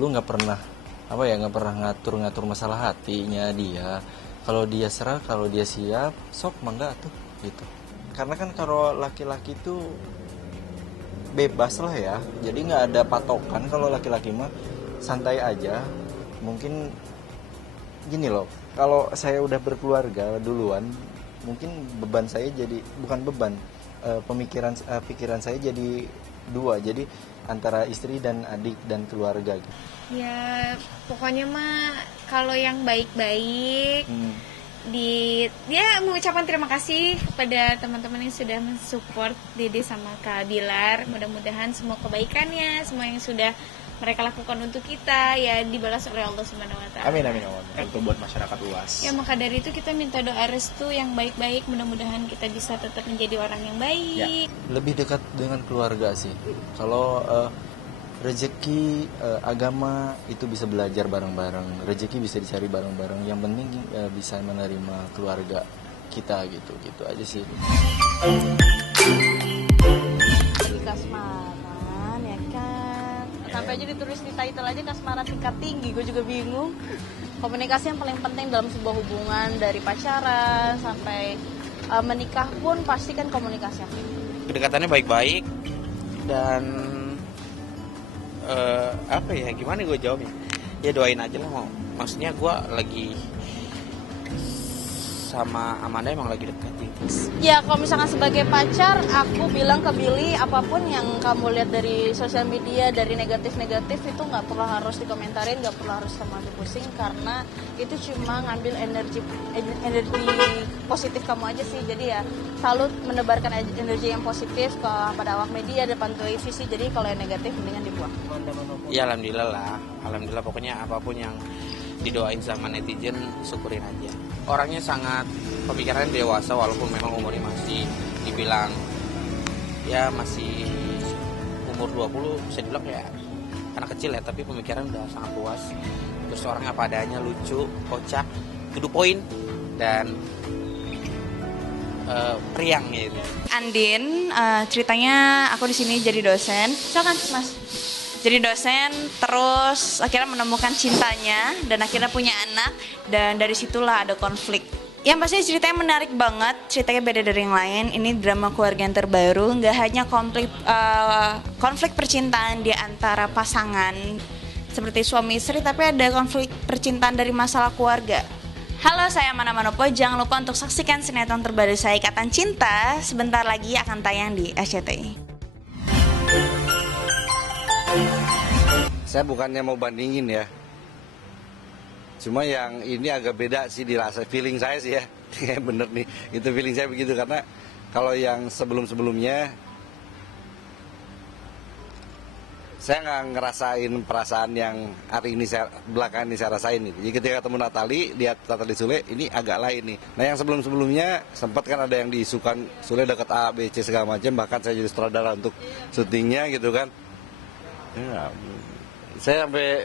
dulu nggak pernah nggak pernah ngatur masalah hatinya dia. Kalau dia serah, kalau dia siap, sok mangga tuh gitu. Karena kan kalau laki-laki tuh bebas lah ya, jadi nggak ada patokan. Kalau laki-laki mah santai aja. Mungkin gini loh, kalau saya udah berkeluarga duluan, mungkin beban saya jadi bukan beban, pikiran saya jadi dua, jadi antara istri dan adik dan keluarga gitu. Ya pokoknya mah kalau yang baik-baik dia mengucapkan terima kasih kepada teman-teman yang sudah mensupport Dede sama Kak Bilar. Mudah-mudahan semua kebaikannya, semua yang sudah mereka lakukan untuk kita ya dibalas oleh Allah Subhanahu wa taala. Amin amin amin. Tentu buat masyarakat luas. Ya maka dari itu kita minta doa restu yang baik-baik, mudah-mudahan kita bisa tetap menjadi orang yang baik. Ya. Lebih dekat dengan keluarga sih. Kalau rezeki agama itu bisa belajar bareng-bareng, rezeki bisa dicari bareng-bareng. Yang penting bisa menerima keluarga kita gitu aja sih. Kasmaran ya kan, sampai aja ditulis di title aja kasmaran tingkat tinggi, gue juga bingung. Komunikasi yang paling penting dalam sebuah hubungan, dari pacaran sampai menikah pun pasti kan komunikasi. Kedekatannya baik-baik dan gimana gue jawabnya, ya doain aja lah. Maksudnya gue lagi sama Amanda emang lagi dekat gitu. Ya kalau misalkan sebagai pacar, aku bilang ke Billy, apapun yang kamu lihat dari sosial media, dari negatif-negatif itu nggak perlu harus dikomentarin, nggak perlu harus kamu ambil pusing, karena itu cuma ngambil energi positif kamu aja sih. Jadi ya selalu menebarkan energi yang positif kepada awak media, depan televisi. Jadi kalau yang negatif mendingan dibuang. Ya alhamdulillah lah, alhamdulillah pokoknya apapun yang didoain sama netizen syukurin aja. Orangnya sangat pemikirannya dewasa walaupun memang umurnya masih dibilang ya masih umur 20, bisa dibilang ya anak kecil ya, tapi pemikiran udah sangat luas. Terus orangnya apa adanya, lucu, kocak, to the point dan periang gitu. Andin, ceritanya aku di sini jadi dosen. Silakan Mas. Jadi dosen, terus akhirnya menemukan cintanya dan akhirnya punya anak, dan dari situlah ada konflik. Yang pasti ceritanya menarik banget, ceritanya beda dari yang lain. Ini drama keluarga yang terbaru, nggak hanya konflik percintaan di antara pasangan seperti suami istri, tapi ada konflik percintaan dari masalah keluarga. Halo, saya Mana Manopo. Jangan lupa untuk saksikan sinetron terbaru saya, Ikatan Cinta. Sebentar lagi akan tayang di SCTI. Saya bukannya mau bandingin ya, cuma yang ini agak beda sih dirasa, feeling saya sih ya. Bener nih, itu feeling saya begitu. Karena kalau yang sebelum-sebelumnya saya nggak ngerasain perasaan yang hari ini belakangan ini saya rasain nih. Jadi ketika ketemu Natali, lihat Natali Sule, ini agak lain nih. Nah yang sebelum-sebelumnya sempat kan ada yang diisukan Sule dekat A, B, C segala macam, bahkan saya jadi sutradara untuk syutingnya gitu kan. Ya, saya sampai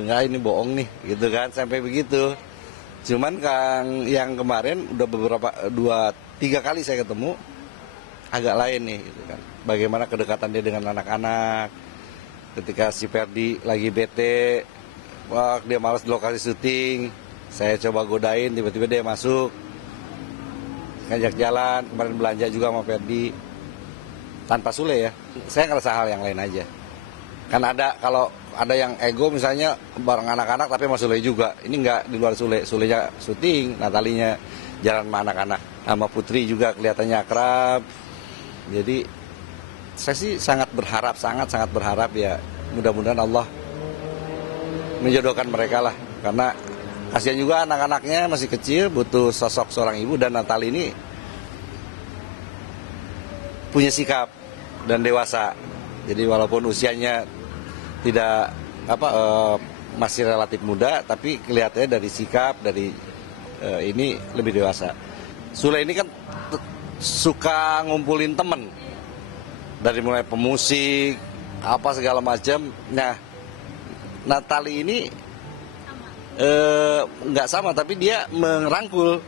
nggak, ini bohong nih gitu kan, sampai begitu. Cuman Kang yang kemarin udah 2-3 kali saya ketemu, agak lain nih gitu kan. Bagaimana kedekatan dia dengan anak-anak, ketika si Ferdi lagi bete, wah dia malas di lokasi syuting, saya coba godain, tiba-tiba dia masuk, ngajak jalan, kemarin belanja juga sama Ferdi tanpa Sule ya. Saya ngerasa hal yang lain aja. Kan ada, kalau ada yang ego misalnya bareng anak-anak tapi sama Sule juga. Ini enggak, di luar Sule. Sulenya syuting, Natalinya jalan sama anak-anak. Sama Putri juga kelihatannya akrab. Jadi saya sih sangat berharap ya, mudah-mudahan Allah menjodohkan mereka lah. Karena kasihan juga anak-anaknya masih kecil, butuh sosok seorang ibu, dan Natali ini punya sikap dan dewasa. Jadi walaupun usianya tidak masih relatif muda, tapi kelihatannya dari sikap, dari ini lebih dewasa. Sule ini kan suka ngumpulin temen, dari mulai pemusik apa segala macam. Nah Natali ini nggak sama, tapi dia merangkul,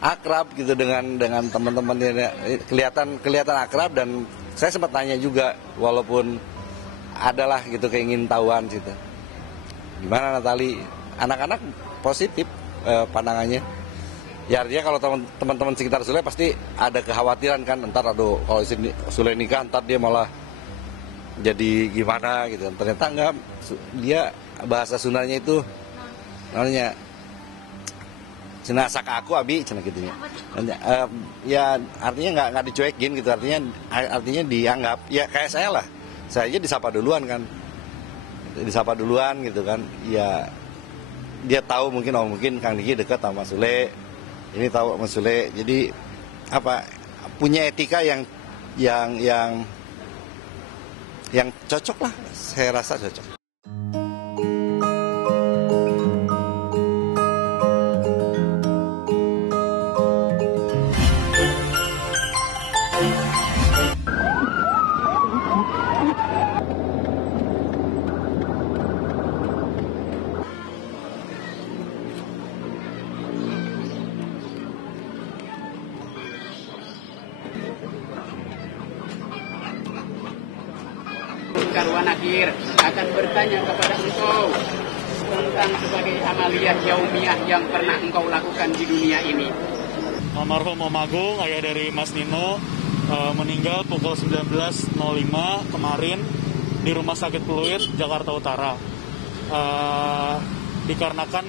akrab gitu dengan teman-temannya, kelihatan akrab. Dan saya sempat tanya juga, walaupun adalah gitu keingin tahuan gitu. Gimana Natali? Anak-anak positif pandangannya. Ya artinya kalau teman-teman sekitar Sule pasti ada kekhawatiran kan, ntar aduh kalau Sule nikah ntar dia malah jadi gimana gitu. Ternyata enggak, dia bahasa Sundanya itu namanya cenah saka aku abi cenah gitu ya. Ya artinya nggak dicuekin gitu, artinya dianggap ya kayak saya lah. Saya aja disapa duluan kan. Disapa duluan gitu kan. Ya dia tahu mungkin Kang Diki dekat sama Sule. Ini tahu sama Sule. Jadi punya etika yang cocok lah. Saya rasa cocok. Karuan akhir akan bertanya kepada engkau tentang sebagai amaliyah yaumiyah yang pernah engkau lakukan di dunia ini. Almarhum Om Agung, ayah dari Mas Nino, meninggal pukul 19.05 kemarin di Rumah Sakit Pluit, Jakarta Utara. Dikarenakan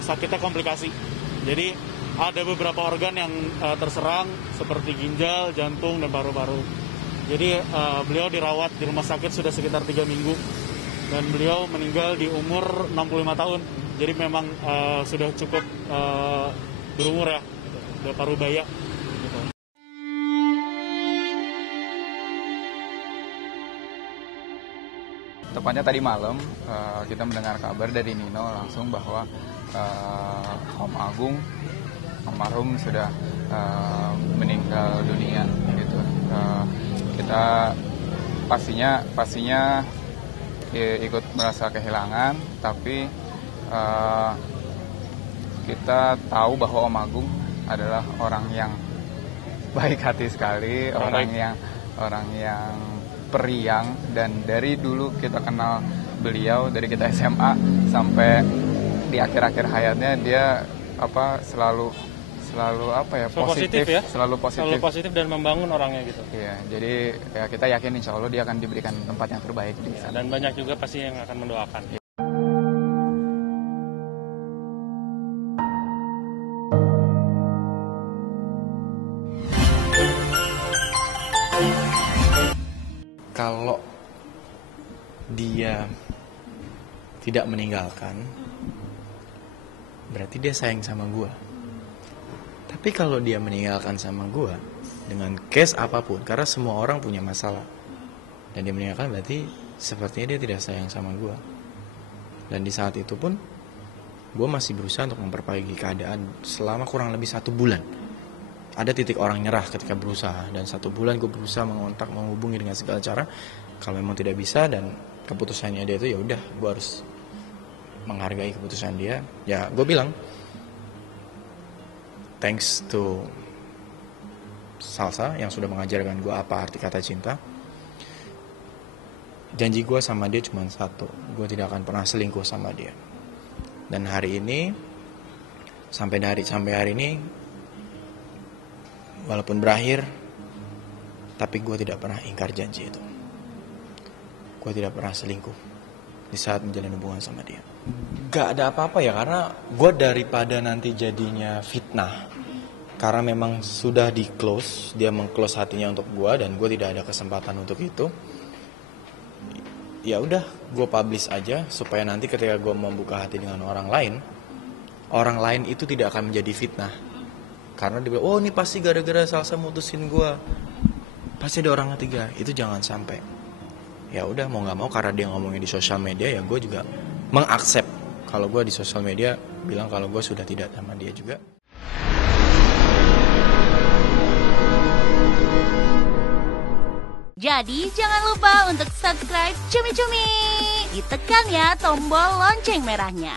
sakitnya komplikasi. Jadi ada beberapa organ yang terserang seperti ginjal, jantung, dan paru-paru. Jadi beliau dirawat di rumah sakit sudah sekitar 3 minggu dan beliau meninggal di umur 65 tahun. Jadi memang sudah cukup berumur ya, gitu. Udah parubaya. Gitu. Tepatnya tadi malam kita mendengar kabar dari Nino langsung bahwa Om Agung almarhum sudah meninggal dunia gitu. Kita pastinya ikut merasa kehilangan, tapi kita tahu bahwa Om Agung adalah orang yang baik hati sekali, orang yang periang, dan dari dulu kita kenal beliau dari kita SMA sampai di akhir-akhir hayatnya dia selalu positif ya, selalu positif dan membangun orangnya gitu. Iya, jadi ya kita yakin insya Allah dia akan diberikan tempat yang terbaik di sana. Dan banyak juga pasti yang akan mendoakan. Kalau dia tidak meninggalkan, berarti dia sayang sama gua. Tapi kalau dia meninggalkan sama gue dengan case apapun, karena semua orang punya masalah, dan dia meninggalkan berarti sepertinya dia tidak sayang sama gue. Dan di saat itu pun gue masih berusaha untuk memperbaiki keadaan selama kurang lebih 1 bulan. Ada titik orang nyerah ketika berusaha, dan 1 bulan gue berusaha mengontak, menghubungi dengan segala cara. Kalau memang tidak bisa dan keputusannya dia itu ya udah, gue harus menghargai keputusan dia. Ya gue bilang thanks to Salsa yang sudah mengajarkan gue apa arti kata cinta. Janji gue sama dia cuma satu, gue tidak akan pernah selingkuh sama dia. Dan hari ini sampai hari ini, walaupun berakhir, tapi gue tidak pernah ingkar janji itu. Gue tidak pernah selingkuh di saat menjalin hubungan sama dia. Gak ada apa-apa ya, karena gue daripada nanti jadinya fitnah, karena memang sudah di close, dia meng-close hatinya untuk gue dan gue tidak ada kesempatan untuk itu. Ya udah, gue publish aja supaya nanti ketika gue membuka hati dengan orang lain itu tidak akan menjadi fitnah. Karena dia bilang, oh ini pasti gara-gara Salsa mutusin gue, pasti ada orang ketiga. Itu jangan sampai. Ya udah, mau nggak mau karena dia ngomongin di sosial media, ya gue juga mengaccept kalau gue di sosial media bilang kalau gue sudah tidak sama dia juga. Jadi jangan lupa untuk subscribe Cumi Cumi. Ditekan ya tombol lonceng merahnya.